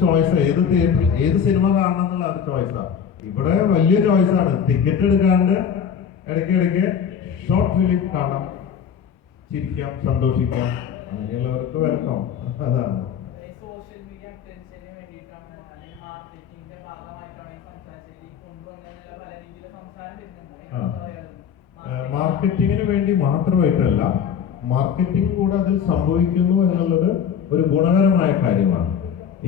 Choice ഏത് തിയേറ്ററിൽ ഏത് സിനിമ കാണണം എന്നുള്ള അത് ചോയ്സാണ്. ഇവിടെ വലിയ ചോയ്സാണ്. ടിക്കറ്റ് എടുക്കാണ്ട് ഇടയ്ക്ക് ഷോർട്ട് ഫിലിം കാണാം, ചിരിക്കാം, സന്തോഷിക്കാം. അങ്ങനെയുള്ളവർക്ക് വെൽക്കം. അതാണ് മാർക്കറ്റിങ്ങിന് വേണ്ടി മാത്രമായിട്ടല്ല, മാർക്കറ്റിംഗ് കൂടെ അതിൽ സംഭവിക്കുന്നു എന്നുള്ളത് ഒരു ഗുണകരമായ കാര്യമാണ്.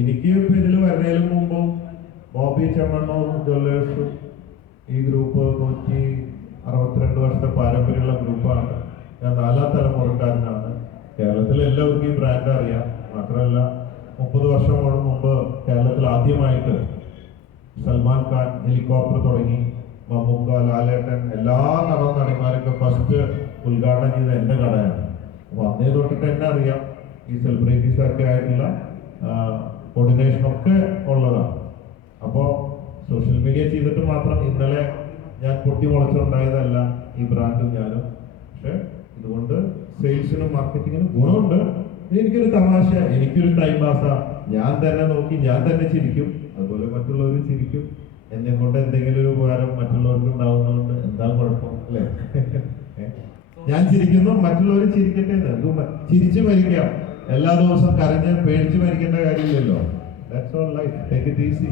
എനിക്ക് ഇതിൽ വരുന്നതിന് മുമ്പും ബോബി ചെമ്മണ്ണൂർ ജ്വല്ലേഴ്സ് ഈ ഗ്രൂപ്പ് 162 വർഷത്തെ പാരമ്പര്യമുള്ള ഗ്രൂപ്പാണ്. ഞാൻ 4ാം തലമുറക്കാരനാണ്. കേരളത്തിൽ എല്ലാവർക്കും ഈ ബ്രാൻഡ് അറിയാം. മാത്രമല്ല 30 വർഷത്തോളം മുമ്പ് കേരളത്തിൽ ആദ്യമായിട്ട് സൽമാൻ ഖാൻ ഹെലികോപ്റ്റർ തുടങ്ങി, മമ്മൂക്ക, ലാലേട്ടൻ, എല്ലാ നടന്മാരൊക്കെ ഫസ്റ്റ് ഉദ്ഘാടനം ചെയ്ത എൻ്റെ കടയാണ്. അപ്പോൾ അന്നേ തൊട്ടിട്ട് എന്നെ അറിയാം. ഈ സെലിബ്രിറ്റീസൊക്കെ ആയിട്ടുള്ള കോർഡിനേഷനൊക്കെ ഉള്ളതാണ്. അപ്പോൾ സോഷ്യൽ മീഡിയ ചെയ്തിട്ട് മാത്രം ഇന്നലെ ഞാൻ പൊട്ടി മുളച്ചുണ്ടായതല്ല ഈ ബ്രാൻഡും ഞാനും. പക്ഷെ ഇതുകൊണ്ട് സെയിൽസിനും മാർക്കറ്റിങ്ങിനും ഗുണമുണ്ട്. എനിക്കൊരു തമാശ, എനിക്കൊരു ടൈം പാസ്സാ. ഞാൻ തന്നെ നോക്കി ഞാൻ തന്നെ ചിരിക്കും, അതുപോലെ മറ്റുള്ളവരും ചിരിക്കും. എന്നെ കൊണ്ട് എന്തെങ്കിലും ഒരു ഉപകാരം മറ്റുള്ളവർക്ക് ഉണ്ടാവുന്നതുകൊണ്ട് എന്താ കുഴപ്പം, അല്ലേ? ഞാൻ ചിരിക്കുന്നു, മറ്റുള്ളവർ ചിരിക്കട്ടെ. ചിരിച്ചു മരിക്കാം. എല്ലാ ദിവസവും കരഞ്ഞ് പേടിച്ച് മരിക്കേണ്ട കാര്യമില്ലല്ലോ. That's all life. Take it easy.